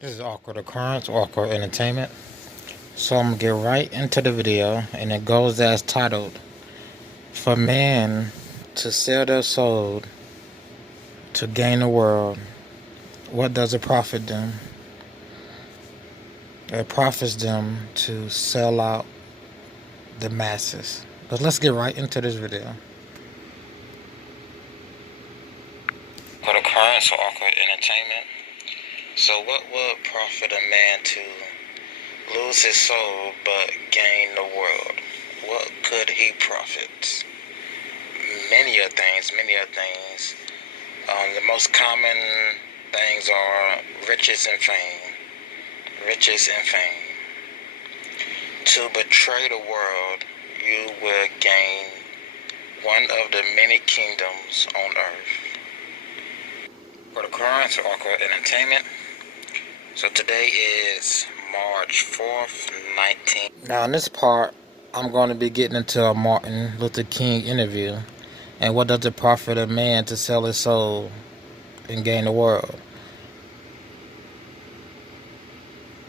This is Awkward Occurrence, Awkward Entertainment. So I'm gonna get right into the video, and it goes as titled, "For men to sell their soul to gain the world, what does it profit them?" It profits them to sell out the masses. But let's get right into this video. Awkward Occurrence, Awkward Entertainment. So what would profit a man to lose his soul but gain the world? What could he profit? Many of things. The most common things are riches and fame. To betray the world, you will gain one of the many kingdoms on earth. For the current Awkward Entertainment. So today is March 4th, 19. Now in this part, I'm going to be getting into a Martin Luther King interview. And what does it profit a man to sell his soul and gain the world?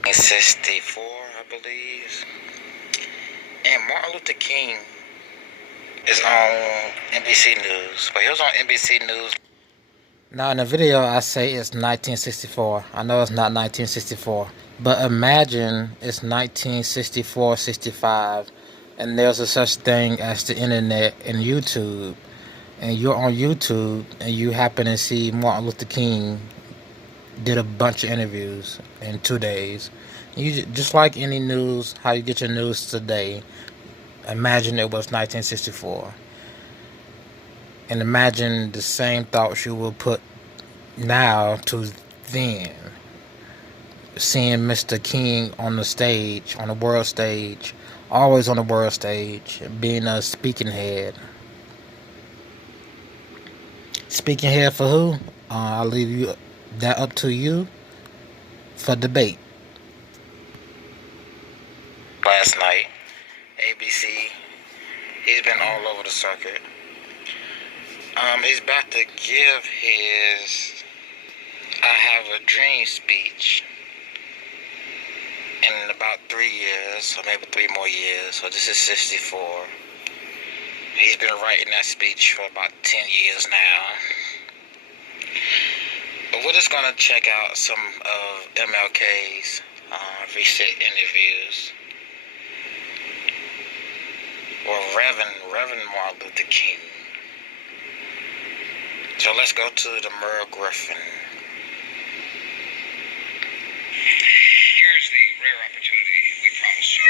1964, I believe. And Martin Luther King is on NBC News. But he was on NBC News. Now in the video I say it's 1964. I know it's not 1964. But imagine it's 1964, 65. And there's a such thing as the internet and YouTube. And you're on YouTube and you happen to see Martin Luther King did a bunch of interviews in 2 days. You just like any news, how you get your news today. Imagine it was 1964. And imagine the same thoughts you will put now to then. Seeing Mr. King on the stage, on the world stage, always on the world stage, being a speaking head. Speaking head for who? I'll leave that up to you for debate. Last night, ABC, he's been all over the circuit. He's about to give his I Have a Dream speech in about 3 years, or maybe 3 more years, so this is 64. He's been writing that speech for about 10 years now. But we're just going to check out some of MLK's recent interviews. Or Reverend Martin Luther King. So let's go to the merv griffin. Here's the rare opportunity we promised you.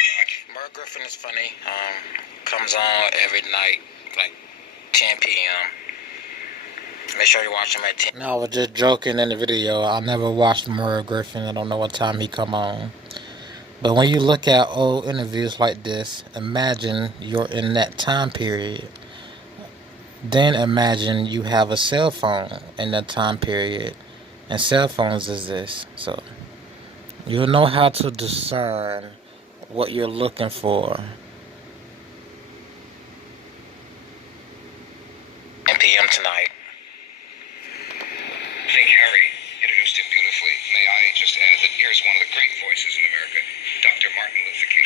Merv Griffin is funny. Comes on every night, like 10 p.m. Make sure you watch him at 10. No, I was just joking in the video. I never watched Merv Griffin. I don't know what time he come on. But when you look at old interviews like this, imagine you're in that time period. Then imagine you have a cell phone in that time period. And cell phones exist. So you'll know how to discern what you're looking for. 10 p.m. tonight. I think Harry introduced it beautifully. May I just add that here's one of the great voices in America, Dr. Martin Luther King.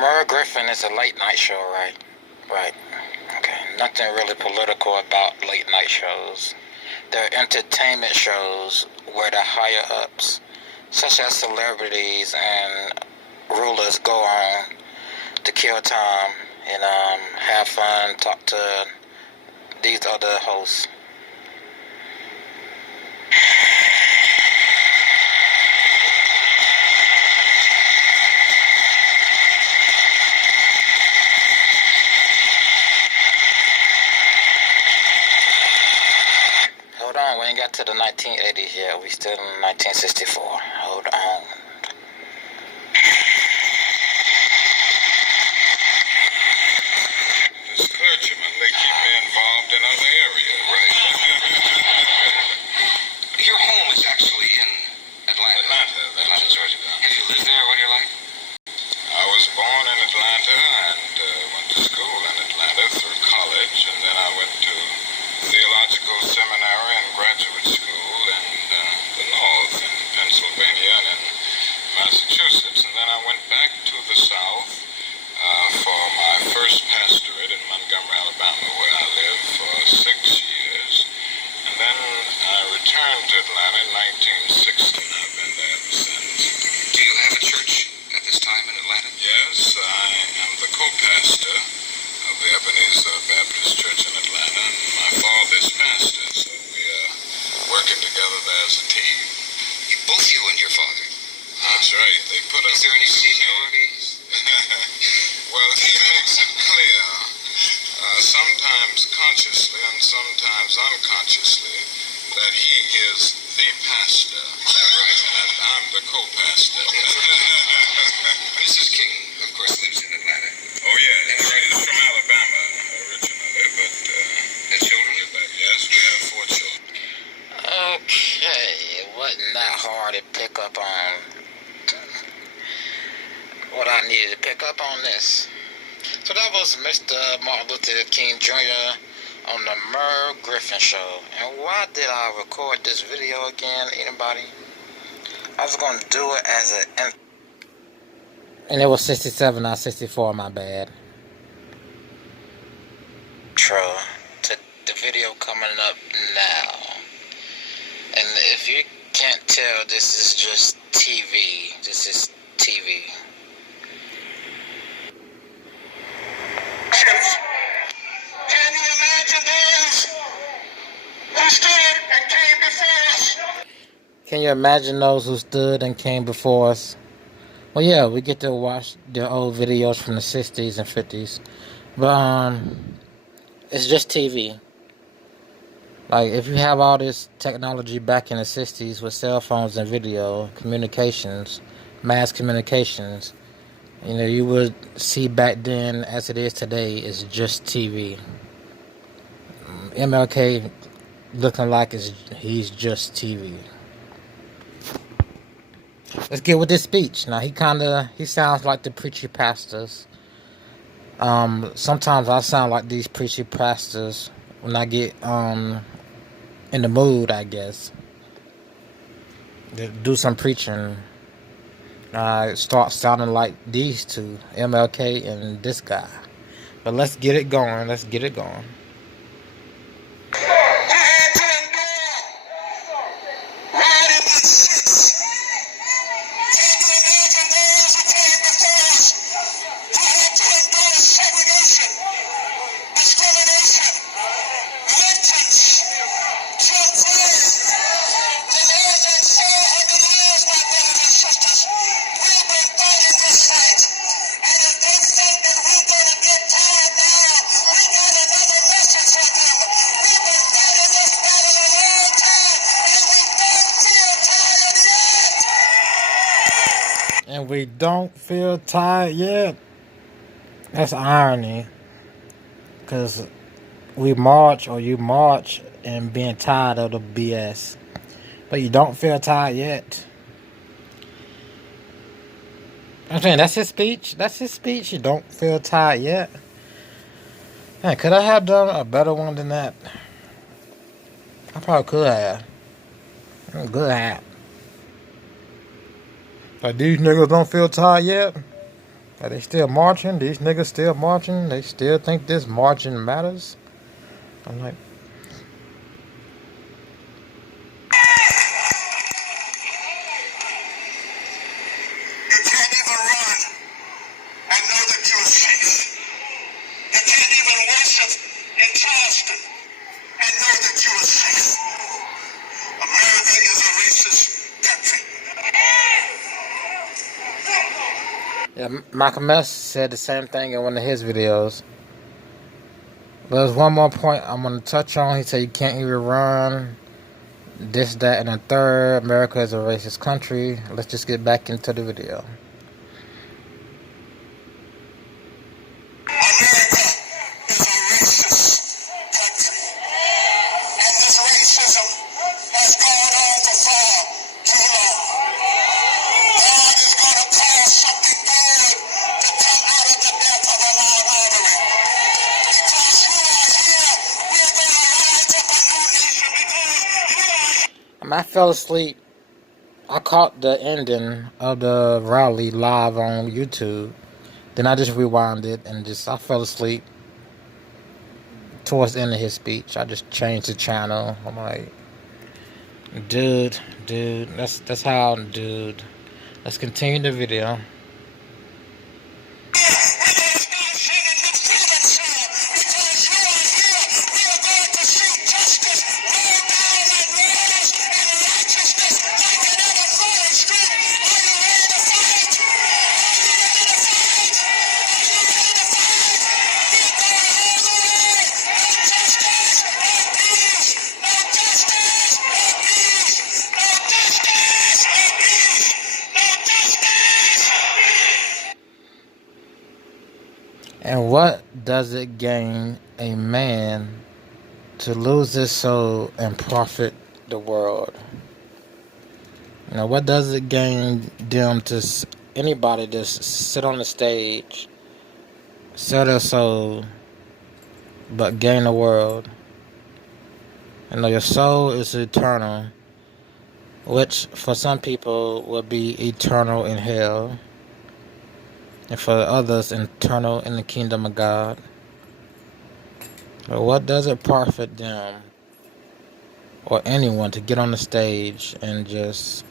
Merv Griffin is a late night show, right? Right. Okay. Nothing really political about late night shows. They're entertainment shows where the higher ups, such as celebrities and rulers, go on to kill time and have fun, talk to these other hosts. Hold on, we ain't got to the 1980s yet. We still in 1964. Hold on. This clergyman, they keep me involved in other areas, right? Your home is actually in Atlanta, Georgia. That's right. They put up. Is there any seniority? Well, he makes it clear, sometimes consciously and sometimes unconsciously, that he is the pastor. Right. And I'm the co-pastor. Mrs. King, of course, lives in Atlanta. Oh, yeah. She's from Alabama originally, but and children? Yes, we have 4 children. Okay, it wasn't that hard to pick up on what I needed to pick up on this. So that was Mr. Martin Luther King Jr. on the Merv Griffin Show. And why did I record this video again, anybody? I was going to do it as an... And it was 67, not 64, my bad. Intro to the video coming up now. And if you can't tell, this is just TV. This is TV. Can you imagine those who stood and came before us? Can you imagine those who stood and came before us? Well, yeah, we get to watch the old videos from the 60s and 50s. But, it's just TV. Like, if you have all this technology back in the 60s with cell phones and video, communications, mass communications, you know, you would see back then as it is today is just TV. MLK looking like he's just TV. Let's get with this speech. Now, he sounds like the preachy pastors. Sometimes I sound like these preachy pastors when I get, in the mood, I guess, to do some preaching. I start sounding like these two, MLK and this guy. But let's get it going. Let's get it going. And we don't feel tired yet. That's irony. Because we march, or you march, and being tired of the BS. But you don't feel tired yet. I'm saying, that's his speech. That's his speech. You don't feel tired yet. Man, could I have done a better one than that? I probably could have. Good hat. Like, these niggas don't feel tired yet? Are they still marching? These niggas still marching? They still think this marching matters? I'm like... You can't even run and know that you're safe. You can't even worship in Charleston and know that you are safe. America is a racist country. Yeah, Malcolm X said the same thing in one of his videos. But there's one more point I'm going to touch on. He said you can't even run, this, that, and the third. America is a racist country. Let's just get back into the video. America is a racist country. And this racism has gone on for far too long. God is going to cause something good to come out of the death of Ahmaud Arbery. Because you are here, we're going to rise up a new nation because you are here. I fell asleep. I caught the ending of the rally live on YouTube. Then I just rewound it and I fell asleep towards the end of his speech. I just changed the channel. I'm like, dude, that's how, dude. Let's continue the video. And what does it gain a man to lose his soul and profit the world? You know, what does it gain them to anybody just sit on the stage, sell their soul, but gain the world? You know, your soul is eternal, which for some people will be eternal in hell, and for others eternal in the kingdom of God. But what does it profit them or anyone to get on the stage and just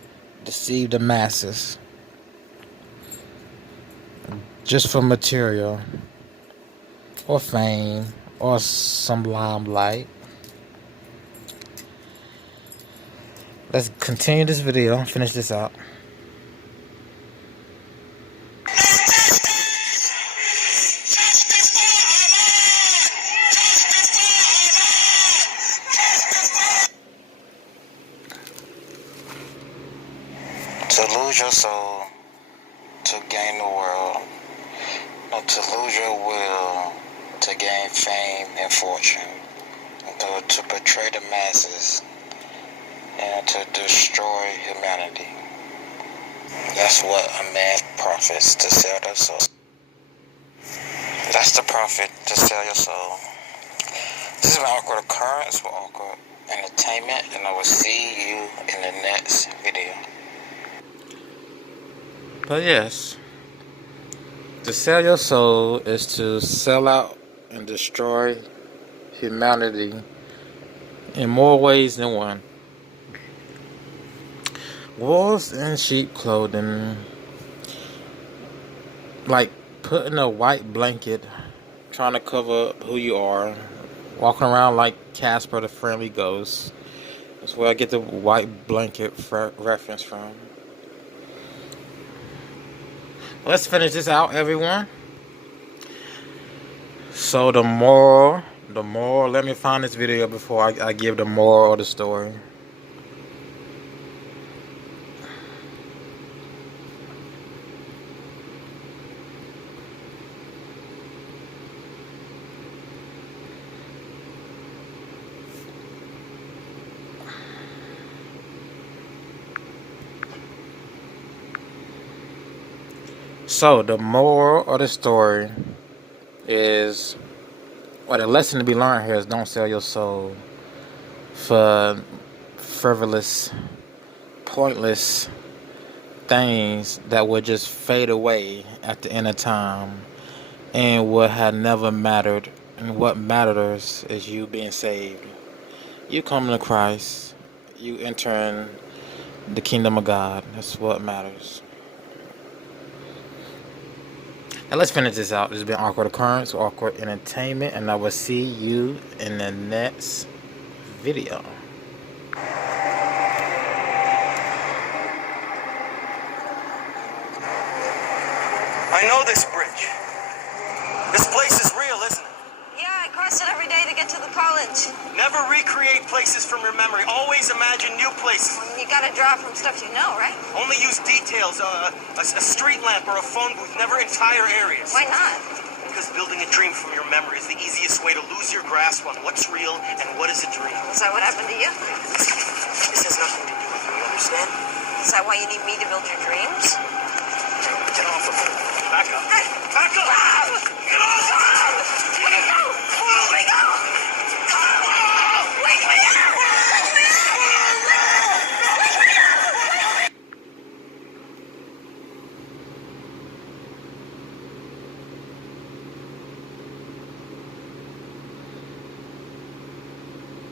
deceive the masses just for material or fame or some limelight? Let's continue this video, finish this out. To lose your soul, to gain the world, or to lose your will, to gain fame and fortune, to betray the masses, and to destroy humanity. That's what a man profits, to sell their soul. That's the profit, to sell your soul. This is an awkward occurrence for awkward entertainment, and I will see you in the next video. But yes, to sell your soul is to sell out and destroy humanity in more ways than one. Wolves in sheep clothing, like putting a white blanket, trying to cover up who you are, walking around like Casper the Friendly Ghost. That's where I get the white blanket reference from. Let's finish this out, everyone. So the moral, let me find this video before I give the moral of the story. So the moral of the story is, well, the lesson to be learned here is don't sell your soul for frivolous, pointless things that would just fade away at the end of time and what had never mattered. And what matters is you being saved. You coming to Christ, you entering the kingdom of God. That's what matters. And let's finish this out. This has been Awkward Occurrence, Awkward Entertainment, and I will see you in the next video. I know this bridge. This place is real, isn't it? Yeah, I cross it every day to get to the college. Never recreate places from your memory. Always imagine new places. You gotta draw from stuff you know, right? Only use details, a street lamp or a phone booth, never entire areas. Why not? Because building a dream from your memory is the easiest way to lose your grasp on what's real and what is a dream. Is that what happened to you? This has nothing to do with you, understand? Is that why you need me to build your dreams? Get off of me. Back up. Back up! Get off!